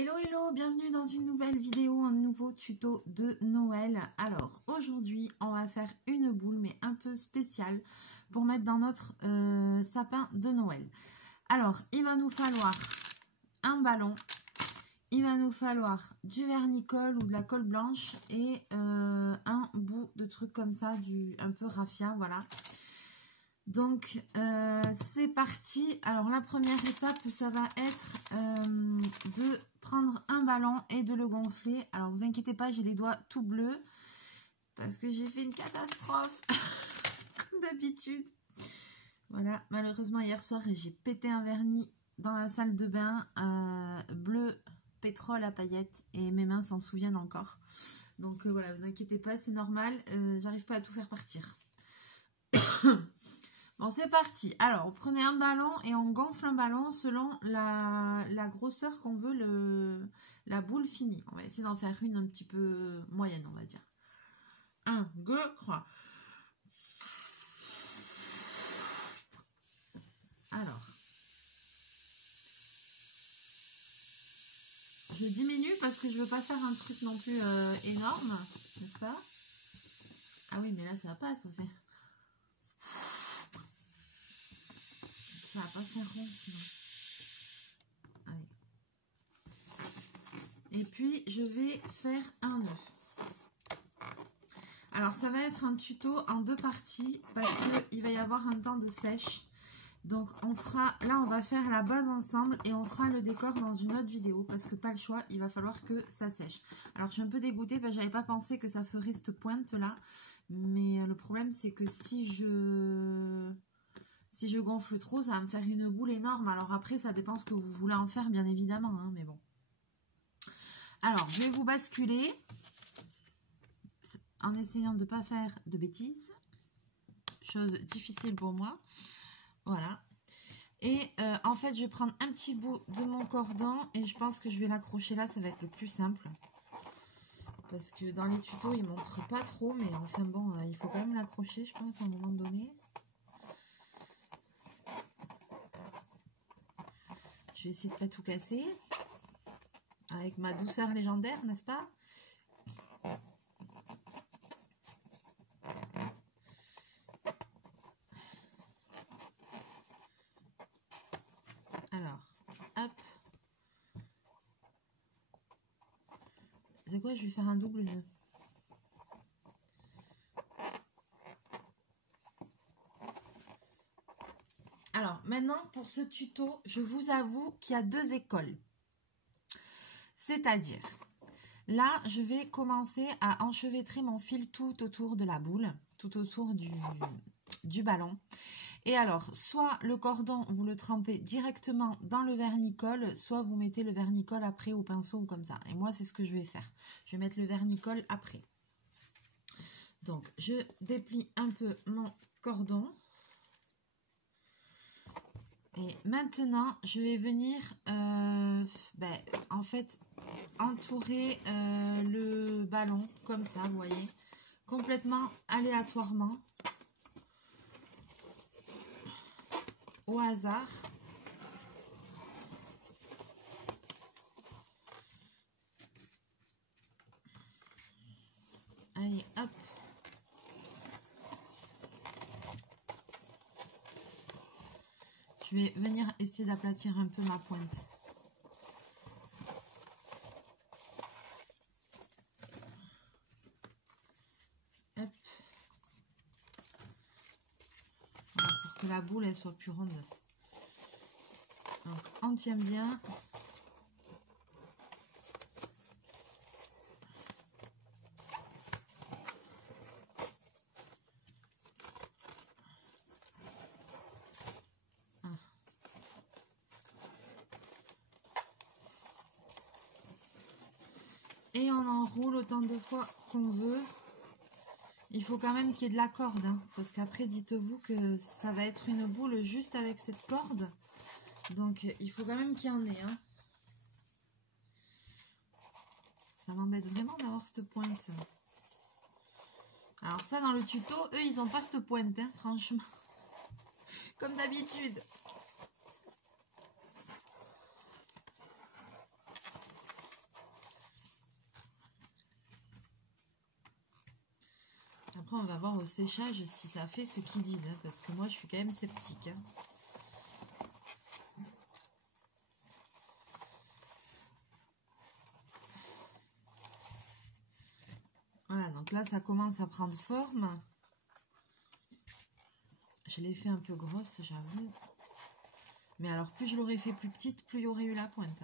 Hello hello, bienvenue dans une nouvelle vidéo, un nouveau tuto de Noël. Alors aujourd'hui on va faire une boule mais un peu spéciale pour mettre dans notre sapin de Noël. Alors il va nous falloir un ballon, il va nous falloir du vernis-colle ou de la colle blanche et un bout de truc comme ça, un peu raffia, voilà. Donc c'est parti. Alors la première étape ça va être de prendre un ballon et de le gonfler. Alors vous inquiétez pas, j'ai les doigts tout bleus parce que j'ai fait une catastrophe comme d'habitude. Voilà, malheureusement hier soir j'ai pété un vernis dans la salle de bain bleu pétrole à paillettes et mes mains s'en souviennent encore. Donc voilà, vous inquiétez pas, c'est normal, j'arrive pas à tout faire partir. Bon, c'est parti. Alors, vous prenez un ballon et on gonfle un ballon selon la grosseur qu'on veut la boule finie. On va essayer d'en faire une un petit peu moyenne, on va dire. 1, 2, 3. Alors, je diminue parce que je veux pas faire un truc non plus énorme, n'est-ce pas? Ah oui, mais là, ça va pas, ça fait... Ça va pas faire rond sinon. Allez. Et puis je vais faire un nœud. Alors ça va être un tuto en deux parties parce qu'il va y avoir un temps de sèche. Donc on fera, là on va faire la base ensemble et on fera le décor dans une autre vidéo parce que pas le choix, il va falloir que ça sèche. Alors je suis un peu dégoûtée parce que j'avais pas pensé que ça ferait cette pointe là. Mais le problème c'est que si je gonfle trop, ça va me faire une boule énorme. Alors après, ça dépend ce que vous voulez en faire, bien évidemment. Hein, mais bon. Alors, je vais vous basculer en essayant de ne pas faire de bêtises. Chose difficile pour moi. Voilà. Et en fait, je vais prendre un petit bout de mon cordon et je pense que je vais l'accrocher là. Ça va être le plus simple. Parce que dans les tutos, ils ne montrent pas trop. Mais enfin bon, il faut quand même l'accrocher, je pense, à un moment donné. Je vais essayer de ne pas tout casser. Avec ma douceur légendaire, n'est-ce pas? Alors, hop. C'est quoi? Je vais faire un double nœud. Alors, maintenant, pour ce tuto, je vous avoue qu'il y a deux écoles. C'est-à-dire, là, je vais commencer à enchevêtrer mon fil tout autour de la boule, tout autour du ballon. Et alors, soit le cordon, vous le trempez directement dans le vernis-colle, soit vous mettez le vernis-colle après au pinceau ou comme ça. Et moi, c'est ce que je vais faire. Je vais mettre le vernis-colle après. Donc, je déplie un peu mon cordon. Et maintenant, je vais venir en fait entourer le ballon comme ça, vous voyez, complètement aléatoirement, au hasard. Allez, hop. Je vais venir essayer d'aplatir un peu ma pointe. Hop. Voilà, pour que la boule elle soit plus ronde. Donc on tient bien. Et on enroule autant de fois qu'on veut. Il faut quand même qu'il y ait de la corde, hein, parce qu'après, dites-vous que ça va être une boule juste avec cette corde. Donc, il faut quand même qu'il y en ait. Hein. Ça m'embête vraiment d'avoir cette pointe. Alors ça, dans le tuto, eux, ils n'ont pas cette pointe, hein, franchement. Comme d'habitude. Après, on va voir au séchage si ça fait ce qu'ils disent, hein, parce que moi, je suis quand même sceptique. Hein. Voilà, donc là, ça commence à prendre forme. Je l'ai fait un peu grosse, j'avoue. Mais alors, plus je l'aurais fait plus petite, plus il y aurait eu la pointe.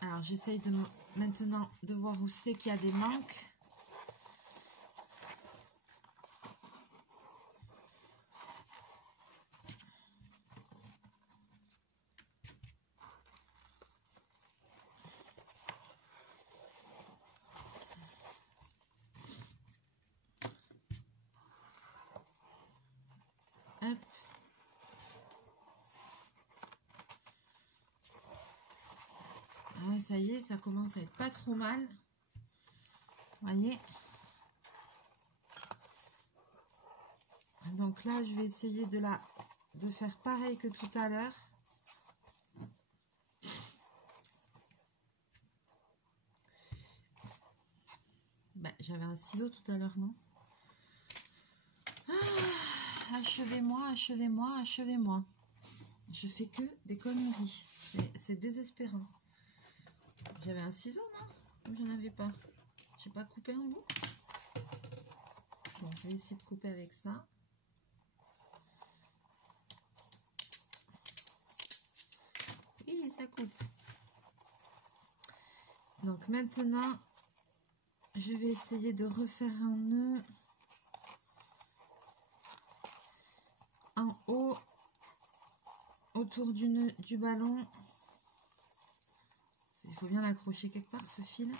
Alors j'essaye de maintenant de voir où c'est qu'il y a des manques. Hop. Ah, ça y est, ça commence à être pas trop mal. Vous voyez? Donc là, je vais essayer de faire pareil que tout à l'heure. Ben, j'avais un ciseau tout à l'heure, non? Ah, achevez-moi, achevez-moi, achevez-moi. Je fais que des conneries. C'est désespérant. J'avais un ciseau, non? Je n'en avais pas. J'ai pas coupé en bout. Bon, je vais essayer de couper avec ça. Oui, ça coupe. Donc maintenant, je vais essayer de refaire un nœud en haut autour du nœud du ballon. Il faut bien l'accrocher quelque part, ce fil.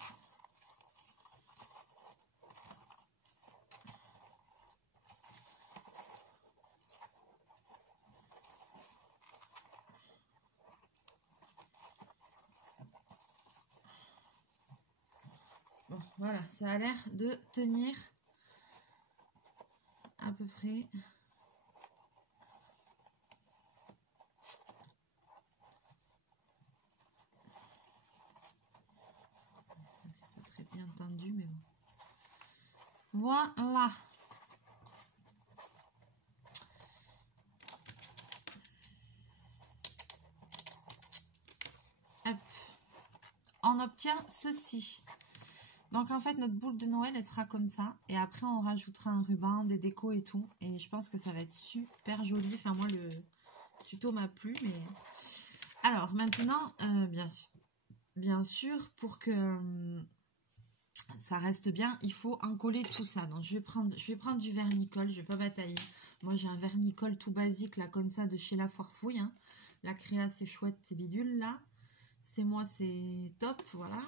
Bon, voilà, ça a l'air de tenir à peu près. C'est pas très bien tendu, mais bon. Voilà. Hop. On obtient ceci. Donc en fait notre boule de Noël elle sera comme ça et après on rajoutera un ruban, des décos et tout et je pense que ça va être super joli. Enfin moi le tuto m'a plu mais alors maintenant bien sûr pour que ça reste bien il faut encoller tout ça. Donc je vais prendre du vernicole, je vais pas batailler. Moi j'ai un vernicole tout basique là comme ça de chez La Foirefouille. Hein. La créa c'est chouette ces bidules là. C'est moi c'est top voilà.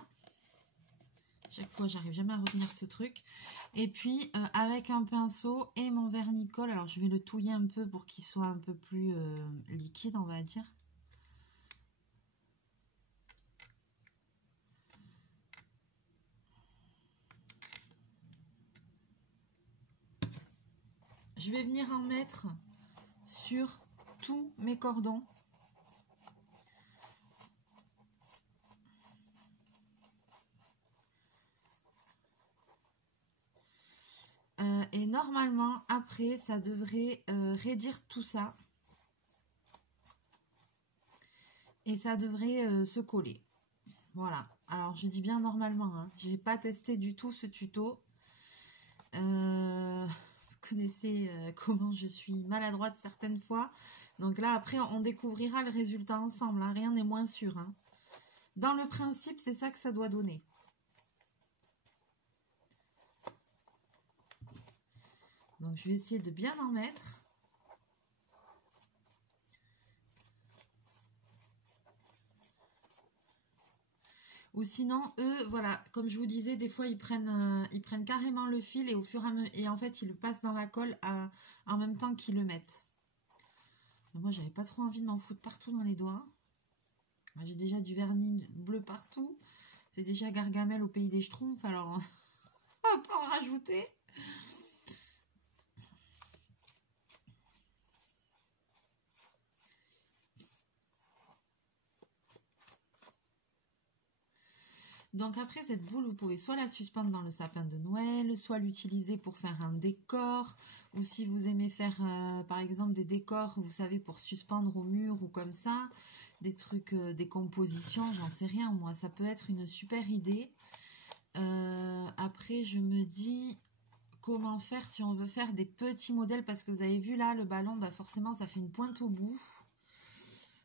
Chaque fois, j'arrive jamais à retenir ce truc. Et puis, avec un pinceau et mon vernicole, alors je vais le touiller un peu pour qu'il soit un peu plus liquide, on va dire. Je vais venir en mettre sur tous mes cordons. Et normalement, après, ça devrait raidir tout ça. Et ça devrait se coller. Voilà. Alors, je dis bien normalement. Hein. Je n'ai pas testé du tout ce tuto. Vous connaissez comment je suis maladroite certaines fois. Donc là, après, on découvrira le résultat ensemble. Hein. Rien n'est moins sûr. Hein. Dans le principe, c'est ça que ça doit donner. Donc, je vais essayer de bien en mettre. Ou sinon, eux, voilà, comme je vous disais, des fois, ils prennent carrément le fil et au fur et à mesure, et en fait, ils le passent dans la colle en même temps qu'ils le mettent. Mais moi, j'avais pas trop envie de m'en foutre partout dans les doigts. J'ai déjà du vernis bleu partout. C'est déjà Gargamel au pays des Schtroumpfs, alors on va pas en rajouter. Donc après cette boule, vous pouvez soit la suspendre dans le sapin de Noël, soit l'utiliser pour faire un décor, ou si vous aimez faire par exemple des décors, vous savez, pour suspendre au mur ou comme ça, des trucs, des compositions, j'en sais rien moi, ça peut être une super idée. Après je me dis comment faire si on veut faire des petits modèles, parce que vous avez vu là le ballon, bah forcément ça fait une pointe au bout.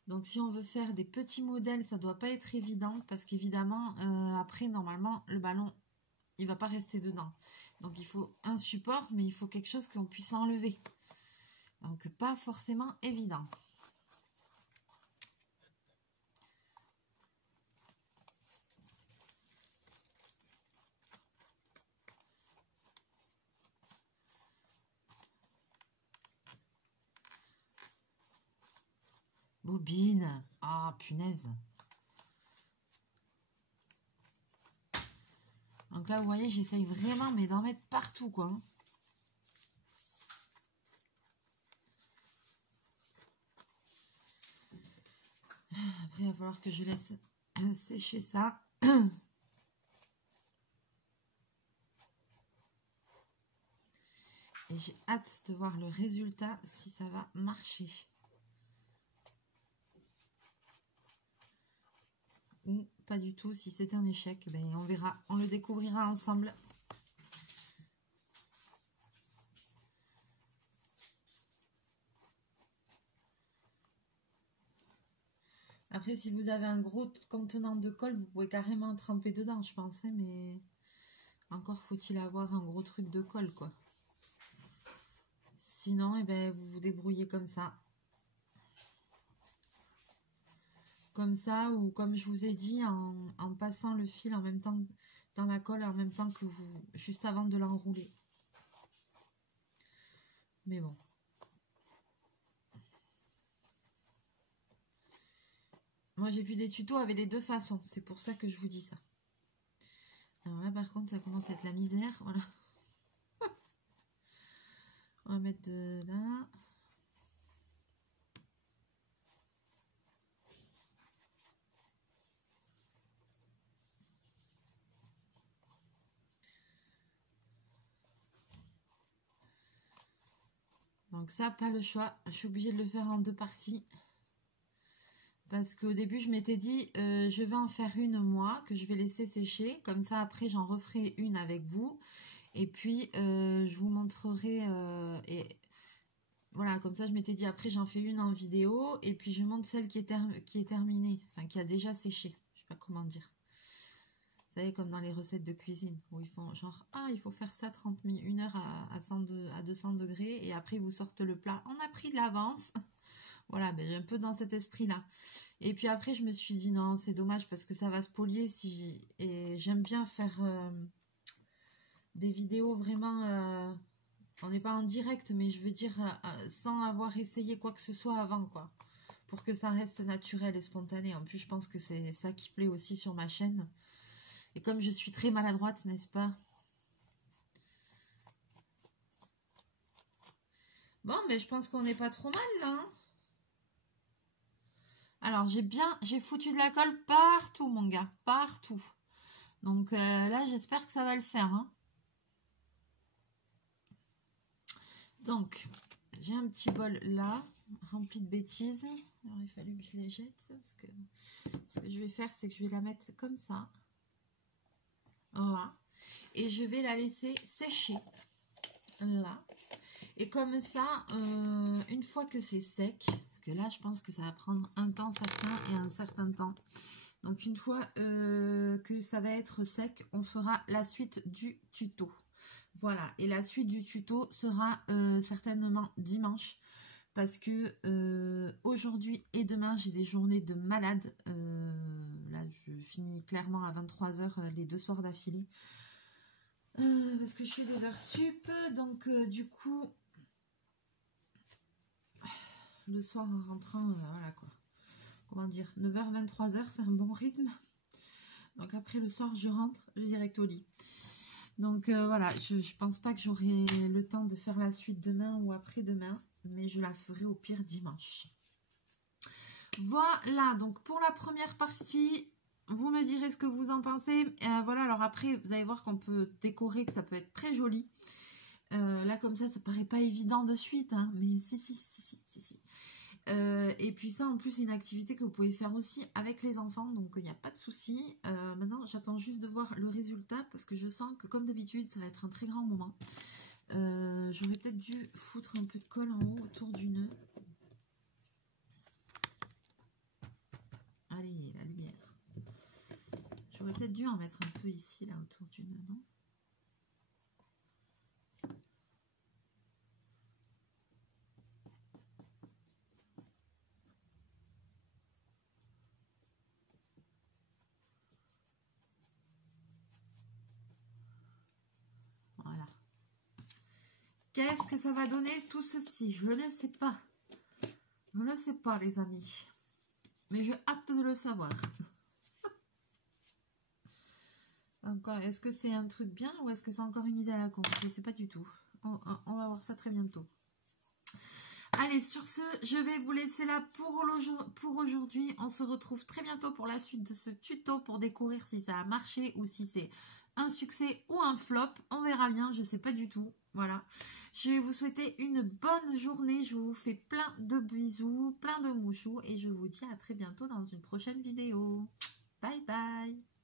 Donc si on veut faire des petits modèles, ça doit pas être évident, parce qu'évidemment après normalement le ballon il va pas rester dedans. Donc il faut un support, mais il faut quelque chose qu'on puisse enlever. Donc pas forcément évident. Bobine. Ah, punaise. Donc là, vous voyez, j'essaye vraiment, mais d'en mettre partout, quoi. Après, il va falloir que je laisse sécher ça. Et j'ai hâte de voir le résultat, si ça va marcher. Ou pas du tout, si c'est un échec, ben on verra, on le découvrira ensemble. Après, si vous avez un gros contenant de colle, vous pouvez carrément tremper dedans, je pense, hein, mais encore faut-il avoir un gros truc de colle, quoi. Sinon, eh ben, vous vous débrouillez comme ça. Comme ça, ou comme je vous ai dit, en passant le fil en même temps dans la colle, en même temps que vous, juste avant de l'enrouler. Mais bon. Moi, j'ai vu des tutos avec les deux façons. C'est pour ça que je vous dis ça. Alors là, par contre, ça commence à être la misère. Voilà. On va mettre de là. Donc ça, pas le choix. Je suis obligée de le faire en deux parties. Parce qu'au début, je m'étais dit, je vais en faire une moi, que je vais laisser sécher. Comme ça, après, j'en referai une avec vous. Et puis, je vous montrerai... et voilà, comme ça, je m'étais dit, après, j'en fais une en vidéo. Et puis, je montre celle qui est terminée. Enfin, qui a déjà séché. Je sais pas comment dire. Vous savez, comme dans les recettes de cuisine. Où ils font genre, ah, il faut faire ça 30 minutes, 1 heure à 200 degrés. Et après, ils vous sortent le plat. On a pris de l'avance. Voilà, ben, un peu dans cet esprit-là. Et puis après, je me suis dit, non, c'est dommage parce que ça va se polier. Et j'aime bien faire des vidéos vraiment... on n'est pas en direct, mais je veux dire sans avoir essayé quoi que ce soit avant, quoi. Pour que ça reste naturel et spontané. En plus, je pense que c'est ça qui plaît aussi sur ma chaîne. Et comme je suis très maladroite, n'est-ce pas? Bon, mais je pense qu'on n'est pas trop mal, là, hein. Alors, j'ai foutu de la colle partout, mon gars, partout. Donc là, j'espère que ça va le faire, hein. Donc, j'ai un petit bol là, rempli de bêtises. Alors, il fallait que je les jette, parce que ce que je vais faire, c'est que je vais la mettre comme ça. Voilà. Et je vais la laisser sécher. Là. Et comme ça, une fois que c'est sec, parce que là, je pense que ça va prendre un temps certain et un certain temps. Donc, une fois que ça va être sec, on fera la suite du tuto. Voilà, et la suite du tuto sera certainement dimanche. Parce que aujourd'hui et demain, j'ai des journées de malade. Là, je finis clairement à 23 h les 2 soirs d'affilée. Parce que je fais des heures sup. Donc, du coup, le soir en rentrant, voilà quoi. Comment dire, 9 h, 23 h, c'est un bon rythme. Donc après le soir, je rentre, je vais direct au lit. Donc voilà, je pense pas que j'aurai le temps de faire la suite demain ou après-demain. Mais je la ferai au pire dimanche. Voilà, donc pour la première partie, Vous me direz ce que vous en pensez. Voilà, alors après, vous allez voir qu'on peut décorer, que ça peut être très joli. Là, comme ça paraît pas évident de suite, hein, mais si. Et puis ça, en plus, c'est une activité que vous pouvez faire aussi avec les enfants, donc il n'y a pas de souci. Maintenant, j'attends juste de voir le résultat, parce que je sens que, comme d'habitude, ça va être un très grand moment. J'aurais peut-être dû foutre un peu de colle en haut autour du nœud. Allez, la lumière. J'aurais peut-être dû en mettre un peu ici, là, autour du nœud, non? Voilà. Qu'est-ce que ça va donner tout ceci? Je ne sais pas. Je ne sais pas, les amis. Mais j'ai hâte de le savoir. Encore, est-ce que c'est un truc bien ou est-ce que c'est encore une idée à la con? Je ne sais pas du tout. On va voir ça très bientôt. Allez, sur ce, je vais vous laisser là pour aujourd'hui. On se retrouve très bientôt pour la suite de ce tuto pour découvrir si ça a marché ou si c'est un succès ou un flop. On verra bien, je ne sais pas du tout. Voilà. Je vais vous souhaiter une bonne journée. Je vous fais plein de bisous, plein de mouchous et je vous dis à très bientôt dans une prochaine vidéo. Bye bye.